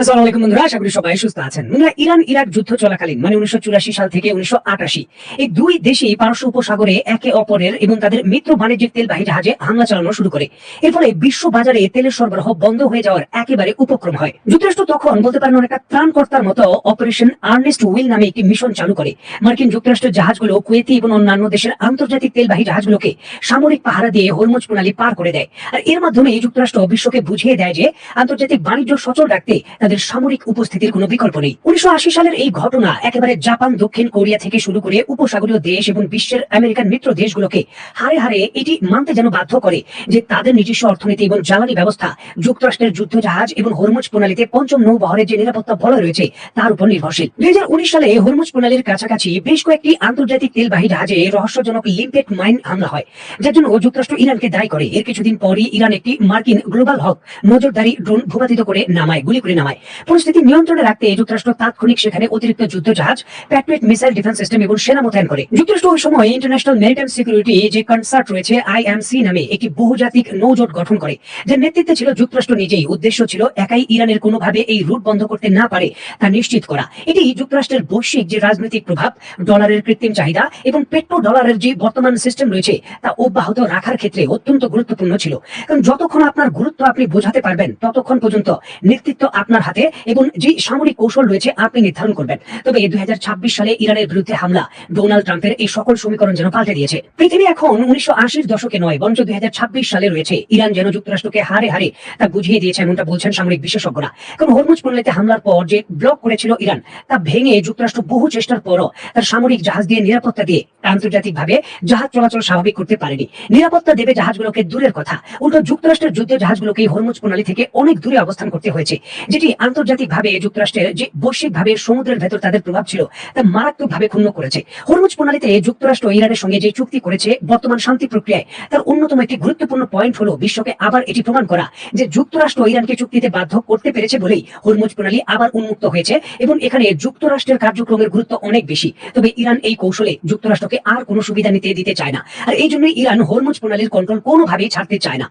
আসসালামু আলাইকুম বন্ধুরা, আশা করি সবাই সুস্থ আছেন। বন্ধুরা, ইরান ইরাক যুদ্ধ চলাকালীন 1984 সাল থেকে 1988 এই দুই দেশই পারস্য উপসাগরে একে অপরের এবং তাদের মিত্র বাণিজ্যিক তেলবাহী জাহাজে হামলা চালানো শুরু করে। এর ফলে বিশ্ব বাজারে তেলের সরবরাহ বন্ধ হয়ে যাওয়ার একেবারে উপক্রম হয়। যুক্তরাষ্ট্র তখন বলতে পারেন অনেকটা ত্রাণকর্তার মতো অপারেশন আর্নেস্ট উইল নামে একটি মিশন চালু করে। মার্কিন যুক্তরাষ্ট্রের জাহাজগুলো কুয়েতি এবং অন্যান্য দেশের আন্তর্জাতিক তেলবাহী জাহাজগুলোকে সামরিক পাহারা দিয়ে হরমুজ প্রণালী পার করে দেয়। আর এর মাধ্যমে যুক্তরাষ্ট্র বিশ্বকে বুঝিয়ে দেয় যে আন্তর্জাতিক বাণিজ্য সচল রাখতে তাদের সামরিক উপস্থিতির কোনো বিকল্প নেই। 1980 সালের এই ঘটনা একেবারে জাপান, দক্ষিণ কোরিয়া থেকে শুরু করে উপসাগরীয় দেশ এবং বিশ্বের আমেরিকান মিত্র দেশগুলোকে হারে হারে এটি মানতে যেন বাধ্য করে যে তাদের নিজস্ব অর্থনীতি এবং জ্বালানি ব্যবস্থা যুক্তরাষ্ট্রের যুদ্ধ জাহাজ এবং হরমুজ প্রণালীতে পঞ্চম নৌবহরের যে নিরাপত্তা বলয় রয়েছে তার উপর নির্ভরশীল। 2019 সালে হরমুজ প্রণালীর কাছাকাছি বেশ কয়েকটি আন্তর্জাতিক তেলবাহী জাহাজে রহস্যজনক লিম্পেট মাইন হামলা হয়, যার জন্য যুক্তরাষ্ট্র ইরানকে দায়ী করে। এর কিছুদিন পরই ইরান একটি মার্কিন গ্লোবাল হক নজরদারি ড্রোন ভূপাতিত করে নামায়, গুলি করে নামায়। পরিস্থিতি নিয়ন্ত্রণে রাখতে যুক্তরাষ্ট্র তাৎক্ষণিক সেখানে অতিরিক্ত যুদ্ধ জাহাজ, প্যাট্রিয়ট মিসাইল ডিফেন্স সিস্টেম এবং সেনা মোতায়েন করে। যুক্তরাষ্ট্র ওই সময় ইন্টারন্যাশনাল ম্যারিটাইম সিকিউরিটি যে কনসার্ট রয়েছে IMC নামে একটি বহুজাতিক নৌজোট গঠন করে, যার নেতৃত্বে ছিল যুক্তরাষ্ট্র নিজেই। উদ্দেশ্য ছিল একাই ইরানের কোনোভাবে এই রুট বন্ধ করতে না পারে তা নিশ্চিত করা। এটি যুক্তরাষ্ট্রের বৈশ্বিক যে রাজনৈতিক প্রভাব, ডলারের কৃত্রিম চাহিদা এবং পেট্রো ডলারের যে বর্তমান সিস্টেম রয়েছে তা অব্যাহত রাখার ক্ষেত্রে অত্যন্ত গুরুত্বপূর্ণ ছিল। কারণ যতক্ষণ আপনার গুরুত্ব আপনি বোঝাতে পারবেন ততক্ষণ পর্যন্ত নেতৃত্ব আপনার হাতে এবং যে সামরিক কৌশল রয়েছে আপনি নির্ধারণ করবেন। তবে 2026 সালে ইরানের বিরুদ্ধে হামলা ডোনাল্ড ট্রাম্পের এই সকল সমীকরণ যেন পাল্টে দিয়েছে। পৃথিবী এখন 1980-র দশকে নয়, বরঞ্চ 2026 সালে রয়েছে। ইরান যেন যুক্তরাষ্ট্রকে হারে হারে তা বুঝিয়ে দিয়েছে, এমনটা বলছেন সামরিক বিশেষজ্ঞরা। কারণ হরমুজ প্রণালীতে হামলার পর যে ব্লক করেছিল ইরান, তা ভেঙে যুক্তরাষ্ট্র বহু চেষ্টার পরও তার সামরিক জাহাজ দিয়ে নিরাপত্তা দিয়ে আন্তর্জাতিকভাবে জাহাজ চলাচল স্বাভাবিক করতে পারেনি। নিরাপত্তা দেবে জাহাজগুলোকে দূরের কথা, উল্টো যুক্তরাষ্ট্রের যুদ্ধ জাহাজগুলোকে হরমুজ প্রণালী থেকে অনেক দূরে অবস্থান করতে হয়েছে, যেটি আন্তর্জাতিকভাবে যুক্তরাষ্ট্রের যে বৈশ্বিকভাবে সমুদ্রের ভেতর তাদের প্রভাব ছিল তা মারাত্মকভাবে ক্ষুণ্ণ করেছে। হরমুজ প্রণালীতে যুক্তরাষ্ট্র ইরানের সঙ্গে যে চুক্তি করেছে বর্তমান শান্তি প্রক্রিয়ায়, তার অন্যতম একটি গুরুত্বপূর্ণ পয়েন্ট হলো বিশ্বকে আবার এটি প্রমাণ করা যে যুক্তরাষ্ট্র ইরানকে চুক্তিতে বাধ্য করতে পেরেছে বলেই হরমুজ প্রণালী আবার উন্মুক্ত হয়েছে এবং এখানে যুক্তরাষ্ট্রের কার্যক্রমের গুরুত্ব অনেক বেশি। তবে ইরান এই কৌশলে যুক্তরাষ্ট্রকে আর কোনো সুবিধা নিতে দিতে চায় না, আর এই জন্যই ইরান হরমুজ প্রণালীর কন্ট্রোল কোনোভাবেই ছাড়তে চায় না।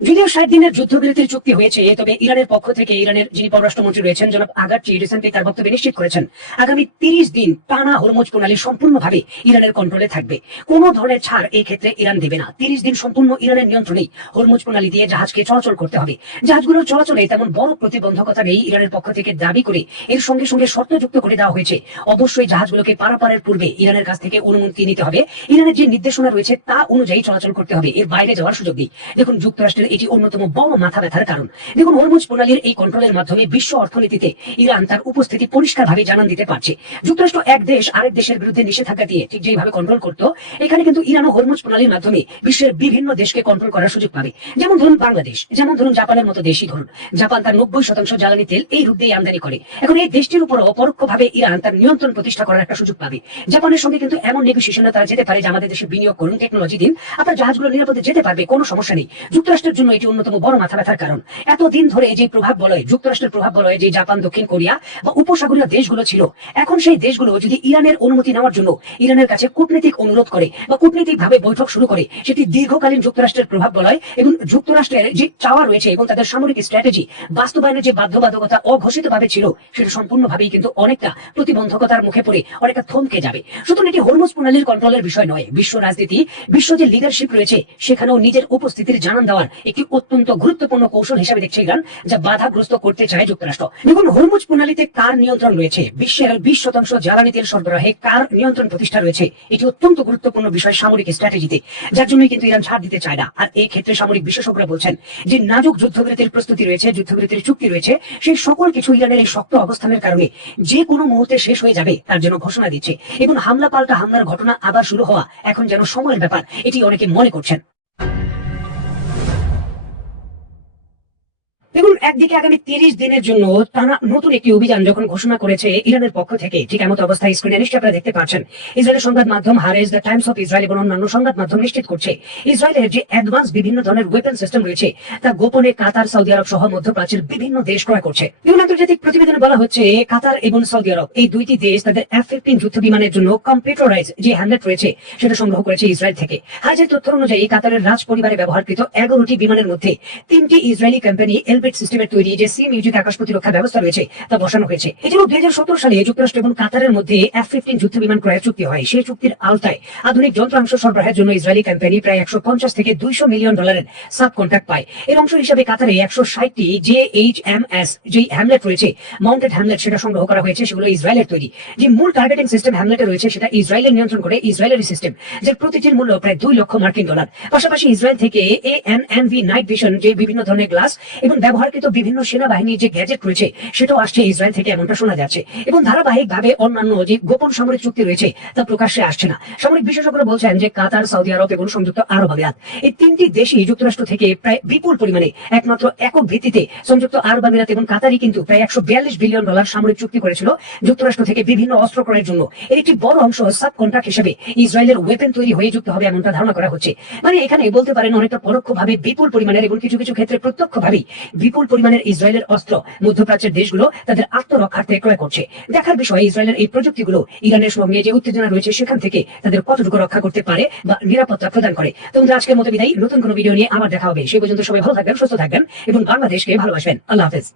যদিও 60 দিনের যুদ্ধবিরতির চুক্তি হয়েছে, তবে ইরানের পক্ষ থেকে ইরানের যিনি পররাষ্ট্রমন্ত্রী রয়েছেন জনাব আগারচি রিসেন্টলি তার বক্তব্যে নিশ্চিত করেছেন আগামী 30 দিন টানা হরমুজ প্রণালী সম্পূর্ণভাবে ইরানের কন্ট্রোলে থাকবে। কোনো ধরনের ছাড় এই ক্ষেত্রে ইরান দেবে না। 30 দিন সম্পূর্ণ ইরানের নিয়ন্ত্রণেই হরমুজ প্রণালী দিয়ে জাহাজকে চলাচল করতে হবে। জাহাজগুলোর চলাচলে তেমন বড় প্রতিবন্ধকতা নেই ইরানের পক্ষ থেকে দাবি করে এর সঙ্গে সঙ্গে শর্ত যুক্ত করে দেওয়া হয়েছে। অবশ্যই জাহাজগুলোকে পারাপারের পূর্বে ইরানের কাছ থেকে অনুমতি নিতে হবে। ইরানের যে নির্দেশনা রয়েছে তা অনুযায়ী চলাচল করতে হবে, এর বাইরে যাওয়ার সুযোগ নেই। দেখুন, যুক্তরাষ্ট্রের এটি অন্যতম বড় মাথা ব্যথার কারণ। দেখুন, হরমুজ প্রণালীর এই কন্ট্রোলের মাধ্যমে বিশ্ব অর্থনীতিতে ইরান তার উপস্থিতি পরিষ্কারভাবে জানান দিতে পারছে। যুক্তরাষ্ট্র এক দেশ আরেক দেশের বিরুদ্ধে নিষেধাজ্ঞা দিয়ে ঠিক যেভাবে কন্ট্রোল করত, এখানে কিন্তু ইরানও হরমুজ প্রণালীর মাধ্যমে বিশ্বের বিভিন্ন দেশকে কন্ট্রোল করার সুযোগ পাবে। যেমন ধরুন বাংলাদেশ, যেমন ধরুন জাপানের মতো দেশই ধরুন। জাপান তার 90% জ্বালানি তেল এই রূপ দিয়ে আমদানি করে। এখন এই দেশটির উপরও পরোক্ষভাবে ইরান তার নিয়ন্ত্রণ প্রতিষ্ঠা করার একটা সুযোগ পাবে। জাপানের সঙ্গে কিন্তু এমন নেগোসিয়েশনে তারা যেতে পারে যে আমাদের দেশে বিনিয়োগ করুন, টেকনোলজি দিন, আপনার জাহাজগুলো নিরাপদে যেতে পারবে, কোনো সমস্যা নেই। যুক্তরাষ্ট্রের জন্য এটি অন্যতম বড় মাথা ব্যথার কারণ। এতদিন ধরে যে প্রভাব বলয়, যুক্তরাষ্ট্রের প্রভাব বলয় যে জাপান, দক্ষিণ কোরিয়া বা উপসাগরীয় দেশগুলো ছিল, এখন সেই দেশগুলো যদি ইরানের অনুমতি নেওয়ার জন্য ইরানের কাছে কূটনৈতিক অনুরোধ করে বা কূটনৈতিক ভাবে বৈঠক শুরু করে, সেটি দীর্ঘকালীন যুক্তরাষ্ট্রের প্রভাব বলয় এবং যুক্তরাষ্ট্রের যে চাওয়া রয়েছে এবং তাদের সামরিক স্ট্র্যাটেজি বাস্তবায়নের যে বাধ্যবাধকতা অঘোষিতভাবে ছিল, সেটা সম্পূর্ণভাবেই কিন্তু অনেকটা প্রতিবন্ধকতার মুখে পড়ে অনেকটা থমকে যাবে। সুতরাং এটি হরমুজ প্রণালীর কন্ট্রোলের বিষয় নয়, বিশ্ব রাজনীতি, বিশ্ব যে লিডারশিপ রয়েছে সেখানেও নিজের উপস্থিতির জানান দেওয়ার একটি অত্যন্ত গুরুত্বপূর্ণ কৌশল হিসেবে দেখছে ইরান, যা বাধাগ্রস্ত করতে চায় যুক্তরাষ্ট্র। দেখুন, হরমুজ প্রণালীতে কার নিয়ন্ত্রণ রয়েছে, বিশ্বের 20% জ্বালানি তেল সরবরাহে কার নিয়ন্ত্রণ প্রতিষ্ঠা রয়েছে, এটি অত্যন্ত গুরুত্বপূর্ণ বিষয় সামরিক স্ট্র্যাটেজিতে, যার জন্যই কিন্তু ইরান ছাড় দিতে চায় না। আর এই ক্ষেত্রে সামরিক বিশেষজ্ঞরা বলছেন যে নাজুক যুদ্ধবিরতির প্রস্তুতি রয়েছে, যুদ্ধবিরতির চুক্তি রয়েছে, সেই সকল কিছু ইরানের এই শক্ত অবস্থানের কারণে যে কোনো মুহূর্তে শেষ হয়ে যাবে তার জন্য ঘোষণা দিচ্ছে এবং হামলা পাল্টা হামলার ঘটনা আবার শুরু হওয়া এখন যেন সময়ের ব্যাপার, এটি অনেকে মনে করছেন। দেখুন, একদিকে আগামী 30 দিনের জন্য টানা নতুন একটি অভিযান যখন ঘোষণা করেছে ইরানের পক্ষ থেকে, ঠিক এমন অবস্থায় স্ক্রিনে নিশ্চয়ই আপনারা দেখতে পাচ্ছেন ইসরায়েলের সংবাদ মাধ্যম Haaretz, the Times of Israel এবং অন্যান্য সংবাদ মাধ্যম নিশ্চিত করছে ইসরায়েলের যে অ্যাডভান্স বিভিন্ন ধরনের ওয়েপন সিস্টেম রয়েছে তা গোপনে কাতার, সৌদি আরব সহ মধ্যপ্রাচ্যের বিভিন্ন দেশ ক্রয় করছে। বিভিন্ন আন্তর্জাতিক প্রতিবেদনে বলা হচ্ছে কাতার এবং সৌদি আরব এই দুইটি দেশ তাদের F-15 যুদ্ধ বিমানের জন্য কম্পিউটারাইজ যে হ্যামলেট রয়েছে সেটা সংগ্রহ করেছে ইসরায়েল থেকে। হারেজের তথ্য অনুযায়ী কাতারের রাজ পরিবারে ব্যবহারকৃত 11টি বিমানের মধ্যে 3টি ইসরায়েলি কোম্পানি এলবিট সিস্টেমের তৈরি যে সি মিউজিক আকাশ প্রতিরক্ষা ব্যবস্থা রয়েছে তা বসানো হয়েছে। এছাড়াও 2017 সালে যুক্তরাষ্ট্র এবং কাতারের মধ্যে F-15 যুদ্ধ বিমান ক্রয়ের চুক্তি হয়। সেই চুক্তির আওতায় আধুনিক যন্ত্রাংশ সরবরাহের জন্য ইসরায়েলি কোম্পানি প্রায় 150 থেকে 200 মিলিয়ন ডলারের সাব কন্ট্রাক্ট পায়। এর অংশ হিসেবে কাতারে 160টি JHMS যে হ্যামলেট রয়েছে, মাউন্টেড হ্যামলেট, সেটা সংগ্রহ করা হয়েছে। সেগুলো ইসরায়েলের তৈরি। যে মূল টার্গেটিং সিস্টেম হ্যামলেটে রয়েছে সেটা ইসরায়েলের নিয়ন্ত্রণ করে ইসরায়েলের সিস্টেম, যার প্রতিটির মূল্য প্রায় 2 লক্ষ মার্কিন ডলার। পাশাপাশি ইসরায়েল থেকে ANNV নাইট ভিশন যে বিভিন্ন ধরনের গ্লাস এবং ব্যবহারকৃত বিভিন্ন সেনাবাহিনীর যে গ্যাজেট রয়েছে সেটাও আসছে ইসরায়েল থেকে, এমনটা শোনা যাচ্ছে। এবং ধারাবাহিকভাবে অন্যান্য যে গোপন সামরিক চুক্তি রয়েছে তা প্রকাশ্যে আসছে না। সামরিক বিশেষজ্ঞরা বলছেন যে কাতার, সৌদি আরব এবং সংযুক্ত আরব আমিরাত এই 3টি দেশই যুক্তরাষ্ট্র থেকে প্রায় বিপুল পরিমাণে একমাত্র একক ভিত্তিতে সংযুক্ত আরব আমিরাত এবং কাতারই কিন্তু প্রায় 142 বিলিয়ন ডলার সামরিক চুক্তি করেছিল যুক্তরাষ্ট্র থেকে বিভিন্ন অস্ত্র ক্রয়ের জন্য। এর একটি বড় অংশ সাব কন্ট্রাক্ট হিসেবে ইসরায়েলের ওয়েপন তৈরি হয়ে যুক্ত হবে এমনটা ধারণা করা হচ্ছে। মানে এখানে বলতে পারেন অনেকটা পরোক্ষভাবে বিপুল পরিমাণের এবং কিছু কিছু ক্ষেত্রে প্রত্যক্ষভাবেই বিপুল পরিমাণের ইসরায়েলের অস্ত্র মধ্যপ্রাচ্যের দেশগুলো তাদের আত্মরক্ষার্থে ক্রয় করছে। দেখার বিষয় ইসরায়েলের এই প্রযুক্তিগুলো ইরানের সঙ্গে যে উত্তেজনা রয়েছে সেখান থেকে তাদের কতটুকু রক্ষা করতে পারে বা নিরাপত্তা প্রদান করে। তো আজকের মতো বিদায়, নতুন কোনো ভিডিও নিয়ে আবার দেখা হবে। সে পর্যন্ত সবাই ভালো থাকবেন, সুস্থ থাকবেন এবং বাংলাদেশকে ভালোবাসবেন। আল্লাহ হাফেজ।